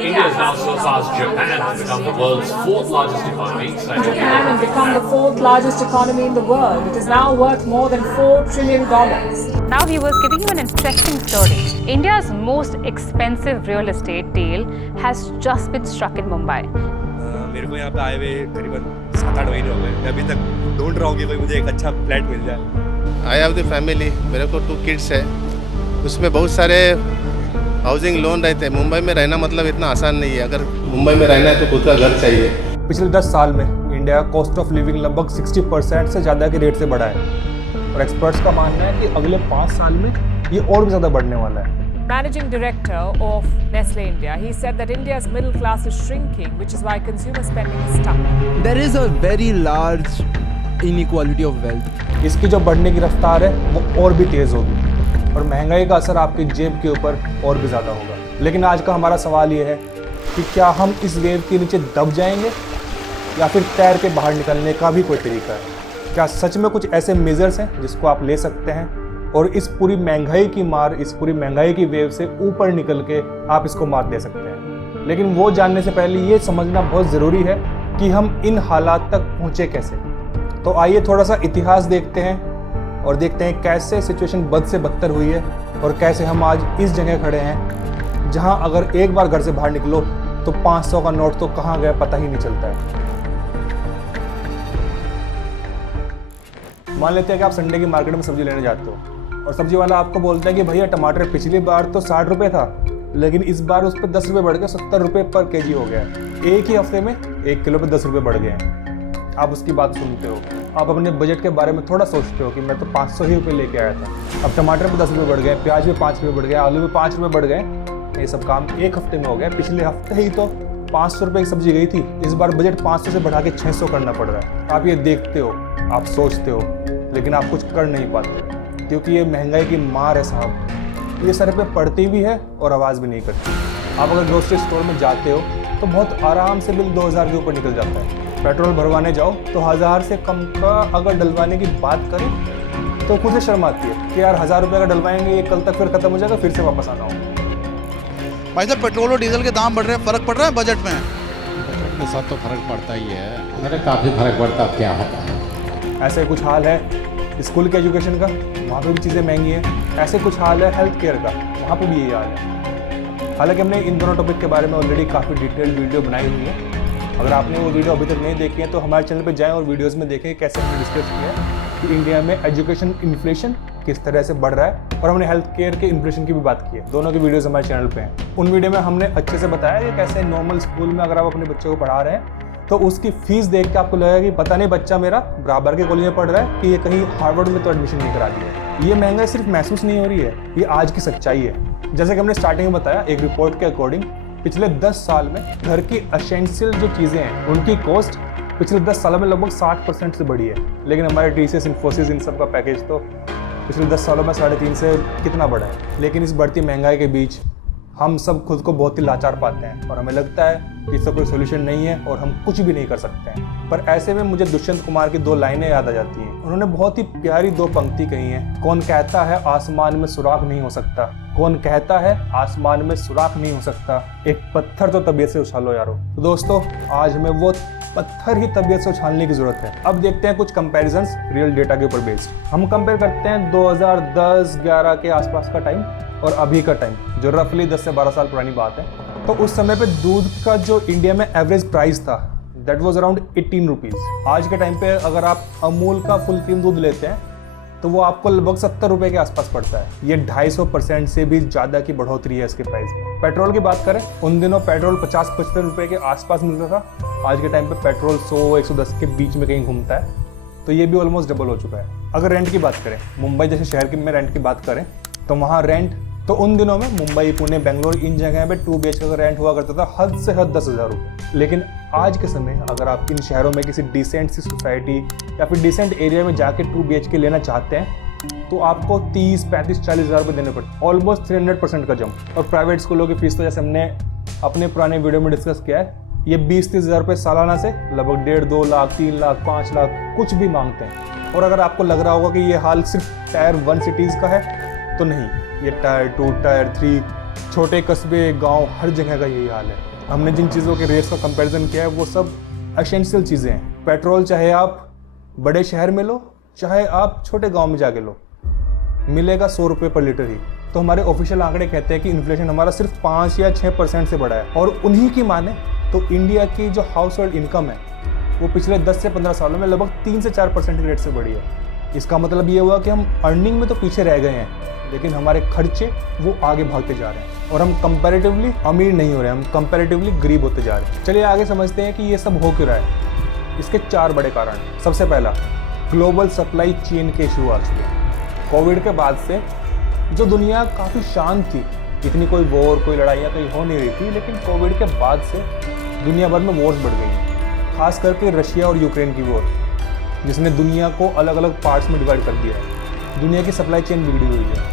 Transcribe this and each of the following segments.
India has now surpassed Japan to become the world's fourth largest economy. Japan and become the fourth largest economy in the world. It is now worth more than $4 trillion. Now viewers, giving you an interesting story. India's most expensive real estate deal has just been struck in Mumbai. मेरे को यहाँ पे आए हुए करीबन 7-8 महीने हो गए। मैं अभी तक ढूंढ रहा हूँ कि कोई मुझे एक अच्छा फ्लैट मिल जाए। आई हैव द फैमिली, मेरे को 2 किड्स है, उसमें बहुत सारे हाउसिंग लोन रहते हैं। मुंबई में रहना मतलब इतना आसान नहीं है। अगर मुंबई में रहना है तो खुद का घर चाहिए। पिछले 10 साल में इंडिया का कॉस्ट ऑफ लिविंग लगभग 60% से ज़्यादा के रेट से बढ़ा है और एक्सपर्ट्स का मानना है कि अगले 5 साल में ये और भी ज़्यादा बढ़ने वाला है। Managing director of Nestle India, he said that India's middle class is shrinking, which is why consumer spending is stuck. There is a very large inequality of wealth. इसकी जो बढ़ने की रफ्तार है वो और भी तेज़ होगी और महंगाई का असर आपकी जेब के ऊपर और भी ज़्यादा होगा। लेकिन आज का हमारा सवाल ये है कि क्या हम इस वेव के नीचे दब जाएंगे या फिर तैर के बाहर निकलने का भी कोई तरीका है? क्या सच में कुछ ऐसे मेजर्स हैं जिसको आप ले सकते हैं और इस पूरी महंगाई की मार, इस पूरी महंगाई की वेव से ऊपर निकल के आप इसको मात दे सकते हैं? लेकिन वो जानने से पहले ये समझना बहुत ज़रूरी है कि हम इन हालात तक पहुँचे कैसे। तो आइए थोड़ा सा इतिहास देखते हैं और देखते हैं कैसे सिचुएशन बद से बदतर हुई है और कैसे हम आज इस जगह खड़े हैं जहां अगर एक बार घर से बाहर निकलो तो 500 का नोट तो कहाँ गया पता ही नहीं चलता है। मान लेते हैं कि आप संडे की मार्केट में सब्जी लेने जाते हो और सब्जी वाला आपको बोलता है कि भैया टमाटर पिछली बार तो 60 रुपये था, लेकिन इस बार उस पर 10 रुपये बढ़ के 70 रुपये पर केजी हो गया है। एक ही हफ्ते में 1 किलो पे 10 रुपये बढ़ गए हैं। आप उसकी बात सुनते हो, आप अपने बजट के बारे में थोड़ा सोचते हो कि मैं तो 500 ही रुपये लेके आया था, अब टमाटर पे 10 रुपये बढ़ गए, प्याज पे 5 रुपये बढ़ गए, आलू पे 5 रुपये बढ़ गए। ये सब काम एक हफ्ते में हो गया। पिछले हफ्ते ही तो 500 रुपये की सब्जी गई थी, इस बार बजट 500 से बढ़ा के 600 करना पड़ रहा है। आप ये देखते हो, आप सोचते हो, लेकिन आप कुछ कर नहीं पाते क्योंकि ये महंगाई की मार है साहब। ये सर पे पड़ती भी है और आवाज़ भी नहीं करती। आप अगर ग्रोसरी स्टोर में जाते हो तो बहुत आराम से बिल 2000 के ऊपर निकल जाता है। पेट्रोल भरवाने जाओ तो 1000 से कम का अगर डलवाने की बात करें तो खुद से शर्म आती है कि यार 1000 रुपये का डलवाएंगे, ये कल तक फिर खत्म हो जाएगा, फिर से वापस आना होगा। भाई साहब, पेट्रोल और डीजल के दाम बढ़ रहे हैं, फर्क पड़ रहा है बजट में? बजट के साथ तो फर्क पड़ता ही है। मेरे काफ़ी फर्क पड़ता, क्या होता है। ऐसे कुछ हाल है स्कूल के एजुकेशन का, वहाँ पे भी चीज़ें महंगी हैं। ऐसे कुछ हाल है हेल्थ केयर का, वहाँ पे भी यही हाल है। हालांकि हमने इन दोनों टॉपिक के बारे में ऑलरेडी काफ़ी डिटेल्ड वीडियो बनाई हुई है। अगर आपने वो वीडियो अभी तक नहीं देखी है तो हमारे चैनल पे जाएं और वीडियोस में देखें कैसे हमने डिस्कस किया है कि इंडिया में एजुकेशन इन्फ्लेशन किस तरह से बढ़ रहा है, और हमने हेल्थ केयर के इन्फ्लेशन की भी बात की है। दोनों की वीडियोस हमारे चैनल पे हैं। उन वीडियो में हमने अच्छे से बताया कि कैसे नॉर्मल स्कूल में अगर आप अपने बच्चों को पढ़ा रहे हैं तो उसकी फीस देख के आपको लगेगा कि पता नहीं बच्चा मेरा बराबर के कॉलेज में पढ़ रहा है कि ये कहीं हार्वर्ड में तो एडमिशन नहीं करा दिया। ये महंगाई सिर्फ महसूस नहीं हो रही है, ये आज की सच्चाई है। जैसे कि हमने स्टार्टिंग में बताया, एक रिपोर्ट के अकॉर्डिंग पिछले 10 साल में घर की एसेंशियल जो चीज़ें हैं उनकी कॉस्ट पिछले 10 सालों में लगभग 60% से बढ़ी है। लेकिन हमारे TCS, इन्फोसिस, इन सब का पैकेज तो पिछले 10 सालों में 3.5 से कितना बढ़ा है। लेकिन इस बढ़ती महंगाई के बीच हम सब खुद को बहुत ही लाचार पाते हैं और हमें लगता है कि इसका कोई सोल्यूशन नहीं है और हम कुछ भी नहीं कर सकते हैं। पर ऐसे में मुझे दुष्यंत कुमार की 2 लाइनें याद आ जाती हैं। उन्होंने बहुत ही प्यारी 2 पंक्ति कही हैं। कौन कहता है आसमान में सुराख नहीं हो सकता, कौन कहता है आसमान में सुराख नहीं हो सकता, एक पत्थर तो तबीयत से उछालो यारो। तो दोस्तों, आज हमें वो पत्थर ही तबीयत से उछालने की जरूरत है। अब देखते हैं कुछ कंपैरिजंस रियल डेटा के ऊपर बेस्ड। हम कंपेयर करते हैं 2010-11 के आसपास का टाइम और अभी का टाइम, जो रफली 10 से 12 साल पुरानी बात है। तो उस समय पे दूध का जो इंडिया में एवरेज प्राइस था दैट वाज अराउंड 18 रुपीज़। आज के टाइम पे अगर आप अमूल का फुल क्रीम दूध लेते हैं तो वो आपको लगभग 70 रुपये के आसपास पड़ता है। ये 250% से भी ज़्यादा की बढ़ोतरी है इसके प्राइस में। पेट्रोल की बात करें, उन दिनों पेट्रोल 50-55 रुपये के आसपास मिलता था। आज के टाइम पे पेट्रोल 100-110 के बीच में कहीं घूमता है, तो ये भी ऑलमोस्ट डबल हो चुका है। अगर रेंट की बात करें, मुंबई जैसे शहर की में रेंट की बात करें तो वहाँ रेंट तो उन दिनों में मुंबई, पुणे, बेंगलोर, इन जगह पे 2 BHK का रेंट हुआ करता था हद से हद 10,000 रुपये। लेकिन आज के समय अगर आप इन शहरों में किसी डिसेंट सी सोसाइटी या फिर डिसेंट एरिया में जाके 2 BHK लेना चाहते हैं तो आपको 30, 35, 40 हज़ार रुपये देने पड़ते हैं। ऑलमोस्ट 300% का जंप। और प्राइवेट स्कूलों की फीस तो जैसे हमने अपने पुराने वीडियो में डिस्कस किया है, ये 20-30 हज़ार रुपये सालाना से लगभग 1.5-2 लाख, 3 लाख, 5 लाख कुछ भी मांगते हैं। और अगर आपको लग रहा होगा कि ये हाल सिर्फ टायर 1 सिटीज़ का है, तो नहीं, ये टायर 2, टायर 3 छोटे कस्बे, गांव, हर जगह का यही हाल है। हमने जिन चीज़ों के रेट्स का कंपैरिजन किया है वो सब एसेंशियल चीज़ें हैं। पेट्रोल चाहे आप बड़े शहर में लो, चाहे आप छोटे गांव में जाके लो, मिलेगा 100 रुपये पर लीटर ही। तो हमारे ऑफिशियल आंकड़े कहते हैं कि इन्फ्लेशन हमारा सिर्फ 5 या 6% से बढ़ा है। और उन्हीं की माने तो इंडिया की जो हाउस होल्ड इनकम है वो पिछले 10 से 15 सालों में लगभग 3 से 4% के रेट से बढ़ी है। इसका मतलब ये हुआ कि हम अर्निंग में तो पीछे रह गए हैं, लेकिन हमारे खर्चे वो आगे भागते जा रहे हैं और हम कंपैरेटिवली अमीर नहीं हो रहे हैं, हम कंपैरेटिवली गरीब होते जा रहे हैं। चलिए आगे समझते हैं कि ये सब हो क्यों रहा है। इसके 4 बड़े कारण। सबसे पहला, ग्लोबल सप्लाई चेन के इशू आ चुके हैं। कोविड के बाद से जो दुनिया काफ़ी शांत थी, इतनी कोई वॉर, कोई लड़ाइयाँ कहीं हो नहीं रही थी, लेकिन कोविड के बाद से दुनिया भर में वॉर्स बढ़ गई, खास करके रशिया और यूक्रेन की वॉर, जिसने दुनिया को अलग अलग पार्ट्स में डिवाइड कर दिया है। दुनिया की सप्लाई चेन बिगड़ी हुई है,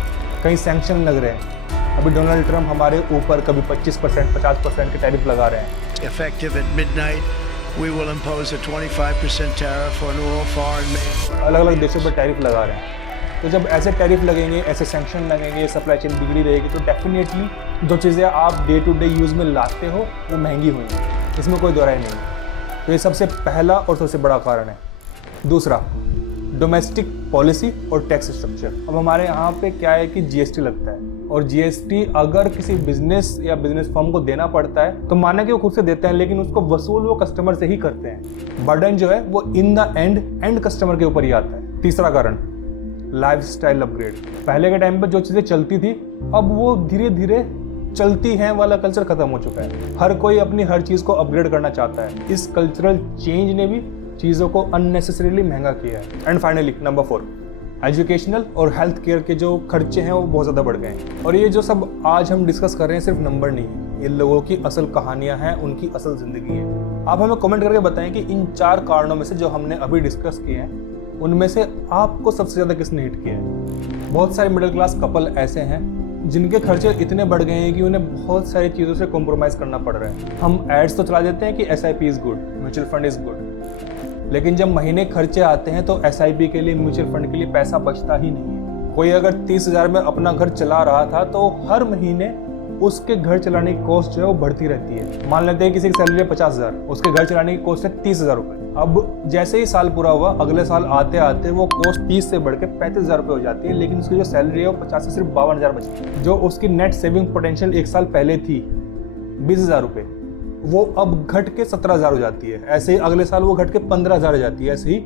कहीं सैंक्शन लग रहे हैं। अभी डोनाल्ड ट्रंप हमारे ऊपर कभी 25%, 50% के टैरिफ लगा रहे हैं। Effective at midnight, we will impose a 25% tariff on all foreign made. अलग अलग देशों पर टैरिफ लगा रहे हैं। तो जब ऐसे टैरिफ लगेंगे, ऐसे सैंक्शन लगेंगे, सप्लाई चेन बिगड़ी रहेगी, तो डेफिनेटली जो चीज़ें आप डे टू डे यूज़ में लाते हो वो महंगी होंगी, इसमें कोई दो राय नहीं। तो ये सबसे पहला और सबसे बड़ा कारण है। दूसरा, डोमेस्टिक पॉलिसी और टैक्स स्ट्रक्चर। अब हमारे यहाँ पे क्या है कि जीएसटी लगता है, और जीएसटी अगर किसी बिजनेस या बिजनेस फर्म को देना पड़ता है तो माना कि वो खुद से देते हैं, लेकिन उसको वसूल वो कस्टमर से ही करते हैं। बर्डन जो है वो इन द एंड कस्टमर के ऊपर ही आता है। तीसरा कारण, लाइफस्टाइल अपग्रेड। पहले के टाइम पर जो चीज़ें चलती थी अब वो धीरे धीरे चलती हैं वाला कल्चर खत्म हो चुका है। हर कोई अपनी हर चीज़ को अपग्रेड करना चाहता है। इस कल्चरल चेंज ने भी चीज़ों को अननेसेसरीली महंगा किया है। एंड फाइनली नंबर 4, एजुकेशनल और हेल्थ केयर के जो खर्चे हैं वो बहुत ज़्यादा बढ़ गए हैं। और ये जो सब आज हम डिस्कस कर रहे हैं सिर्फ नंबर नहीं है, ये लोगों की असल कहानियाँ हैं, उनकी असल ज़िंदगी है। आप हमें कमेंट करके बताएं कि इन 4 कारणों में से जो हमने अभी डिस्कस किए हैं उनमें से आपको सबसे ज़्यादा किसने हिट किया है। बहुत सारे मिडिल क्लास कपल ऐसे हैं जिनके खर्चे इतने बढ़ गए हैं कि उन्हें बहुत सारी चीज़ों से कॉम्प्रोमाइज़ करना पड़ रहा है। हम एड्स तो चला देते हैं कि SIP is good, mutual fund is good, लेकिन जब महीने खर्चे आते हैं तो SIP के लिए, म्यूचुअल फंड के लिए पैसा बचता ही नहीं है। कोई अगर 30,000 में अपना घर चला रहा था तो हर महीने उसके घर चलाने की कॉस्ट जो है वो बढ़ती रहती है। मान लेते हैं किसी की सैलरी है 50,000, उसके घर चलाने की कॉस्ट है 30,000 रुपये। अब जैसे ही साल पूरा हुआ, अगले साल आते आते वो कॉस्ट 30 से बढ़ के 35,000 रुपये हो जाती है, लेकिन उसकी जो सैलरी है वो 50 से सिर्फ 52,000 बचती है। जो उसकी नेट सेविंग पोटेंशियल 1 साल पहले थी 20,000 रुपये, वो अब घट के 17,000 हो जाती है। ऐसे ही अगले साल वो घट के 15,000 हो जाती है। ऐसे ही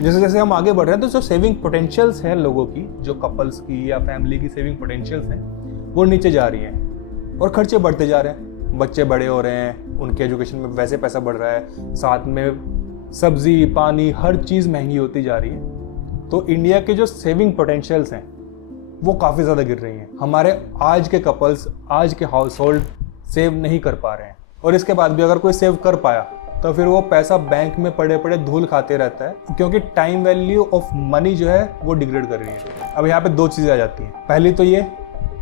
जैसे जैसे हम आगे बढ़ रहे हैं तो जो सेविंग पोटेंशियल्स हैं लोगों की, जो कपल्स की या फैमिली की सेविंग पोटेंशियल्स हैं, वो नीचे जा रही हैं और खर्चे बढ़ते जा रहे हैं। बच्चे बड़े हो रहे हैं, उनके एजुकेशन में वैसे पैसा बढ़ रहा है, साथ में सब्जी, पानी, हर चीज़ महंगी होती जा रही है। तो इंडिया के जो सेविंग पोटेंशियल्स हैं वो काफ़ी ज़्यादा गिर रही हैं। हमारे आज के कपल्स, आज के हाउस होल्ड सेव नहीं कर पा रहे हैं, और इसके बाद भी अगर कोई सेव कर पाया तो फिर वो पैसा बैंक में पड़े पड़े धूल खाते रहता है, क्योंकि टाइम वैल्यू ऑफ मनी जो है वो डिग्रेड कर रही है। अब यहाँ पे 2 चीज़ें आ जाती हैं। पहली तो ये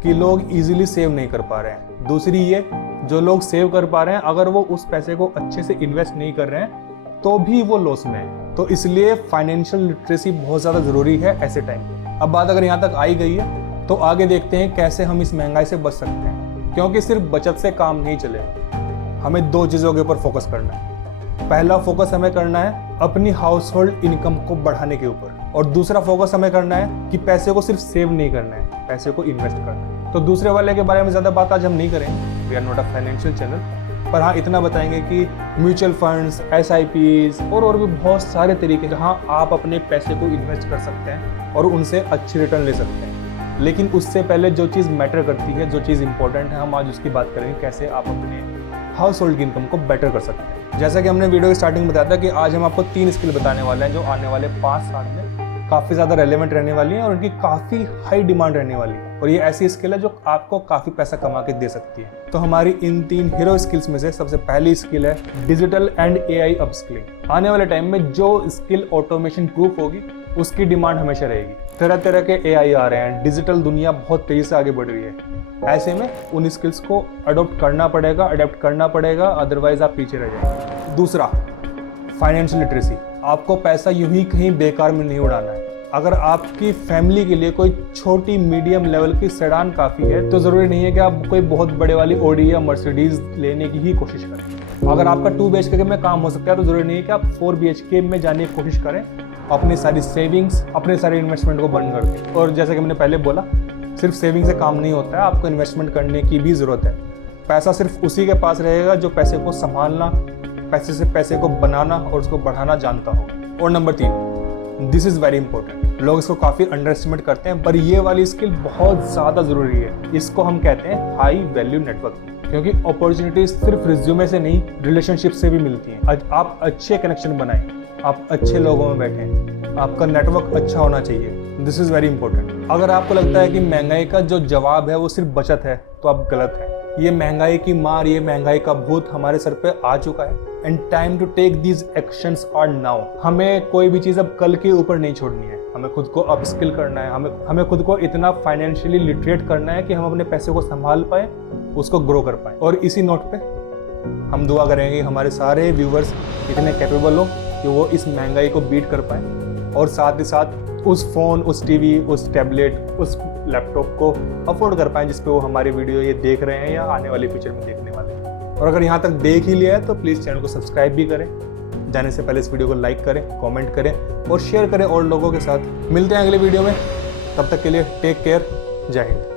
कि लोग इजीली सेव नहीं कर पा रहे हैं। दूसरी ये, जो लोग सेव कर पा रहे हैं अगर वो उस पैसे को अच्छे से इन्वेस्ट नहीं कर रहे हैं तो भी वो लॉस में है। तो इसलिए फाइनेंशियल लिटरेसी बहुत ज़्यादा ज़रूरी है ऐसे टाइम पे। अब बात अगर यहाँ तक आई गई है तो आगे देखते हैं कैसे हम इस महंगाई से बच सकते हैं, क्योंकि सिर्फ बचत से काम नहीं चलेगा। हमें 2 चीज़ों के ऊपर फोकस करना है। पहला फोकस हमें करना है अपनी हाउस होल्ड इनकम को बढ़ाने के ऊपर, और दूसरा फोकस हमें करना है कि पैसे को सिर्फ सेव नहीं करना है, पैसे को इन्वेस्ट करना है। तो दूसरे वाले के बारे में ज़्यादा बात आज हम नहीं करेंगे, we are not a financial channel, पर हाँ इतना बताएंगे कि म्यूचुअल फंड्स, SIPs और भी बहुत सारे तरीके जहाँ आप अपने पैसे को इन्वेस्ट कर सकते हैं और उनसे अच्छी रिटर्न ले सकते हैं। लेकिन उससे पहले जो चीज़ मैटर करती है, जो चीज़ इंपॉर्टेंट है, हम आज उसकी बात करेंगे, कैसे आप अपने हाउस होल्ड इनकम को बेटर कर सकते हैं। जैसा कि हमने वीडियो की स्टार्टिंग में बताया था कि आज हम आपको 3 स्किल बताने वाले हैं जो आने वाले 5 साल में काफ़ी ज़्यादा रेलेवेंट रहने वाली हैं और उनकी काफ़ी हाई डिमांड रहने वाली है, और ये ऐसी स्किल है जो आपको काफ़ी पैसा कमा के दे सकती है। तो हमारी इन 3 हीरो स्किल्स में से सबसे पहली स्किल है डिजिटल एंड AI अपस्किलिंग। आने वाले टाइम में जो स्किल ऑटोमेशन प्रूफ होगी उसकी डिमांड हमेशा रहेगी। तरह तरह के AI आ रहे हैं, डिजिटल दुनिया बहुत तेज़ी से आगे बढ़ रही है। ऐसे में उन स्किल्स को अडॉप्ट करना पड़ेगा, अडेप्ट करना पड़ेगा, अदरवाइज आप पीछे रह जाएंगे। दूसरा, फाइनेंशियल लिटरेसी। आपको पैसा यूं ही कहीं बेकार में नहीं उड़ाना है। अगर आपकी फैमिली के लिए कोई छोटी मीडियम लेवल की सेडान काफ़ी है तो ज़रूरी नहीं है कि आप कोई बहुत बड़े वाली ऑडी या मर्सिडीज़ लेने की ही कोशिश करें। अगर आपका 2 BHK में काम हो सकता है तो ज़रूरी नहीं है कि आप 4 BHK में जाने की कोशिश करें, अपनी सारी सेविंग्स, अपने सारे इन्वेस्टमेंट को बंद करके। और जैसे कि मैंने पहले बोला, सिर्फ सेविंग से काम नहीं होता है, आपको इन्वेस्टमेंट करने की भी ज़रूरत है। पैसा सिर्फ उसी के पास रहेगा जो पैसे को संभालना, पैसे से पैसे को बनाना और उसको बढ़ाना जानता हो। और number 3, this is very important, लोग इसको काफ़ी अंडर एस्टिमेट करते हैं, पर ये वाली स्किल बहुत ज़्यादा ज़रूरी है। इसको हम कहते हैं हाई वैल्यू नेटवर्किंग, क्योंकि अपॉर्चुनिटीज सिर्फ रिज्यूमे से नहीं, रिलेशनशिप से भी मिलती हैं। आप अच्छे कनेक्शन बनाएं, आप अच्छे लोगों में बैठें, आपका नेटवर्क अच्छा होना चाहिए। This is very important. अगर आपको लगता है कि महंगाई का जो जवाब है वो सिर्फ बचत है, तो आप गलत हैं। ये महंगाई की मार, ये महंगाई का भूत हमारे सर पे आ चुका है and time to take these actions are now. हमें कोई भी चीज़ अब कल के ऊपर नहीं छोड़नी है, हमें खुद को अपस्किल करना है, हमें खुद को इतना फाइनेंशियली लिटरेट करना है कि हम अपने पैसे को संभाल पाए, उसको ग्रो कर पाए। और इसी नोट पे हम दुआ करेंगे हमारे सारे व्यूवर्स इतने कैपेबल हो कि वो इस महंगाई को बीट कर पाए और साथ ही साथ उस फ़ोन, उस टीवी, उस टैबलेट, उस लैपटॉप को अफोर्ड कर पाएँ जिस पे वो हमारी वीडियो ये देख रहे हैं या आने वाले फ्यूचर में देखने वाले हैं। और अगर यहाँ तक देख ही लिया है तो प्लीज़ चैनल को सब्सक्राइब भी करें, जाने से पहले इस वीडियो को लाइक करें, कमेंट करें और शेयर करें और लोगों के साथ। मिलते हैं अगले वीडियो में, तब तक के लिए टेक केयर, जय हिंद।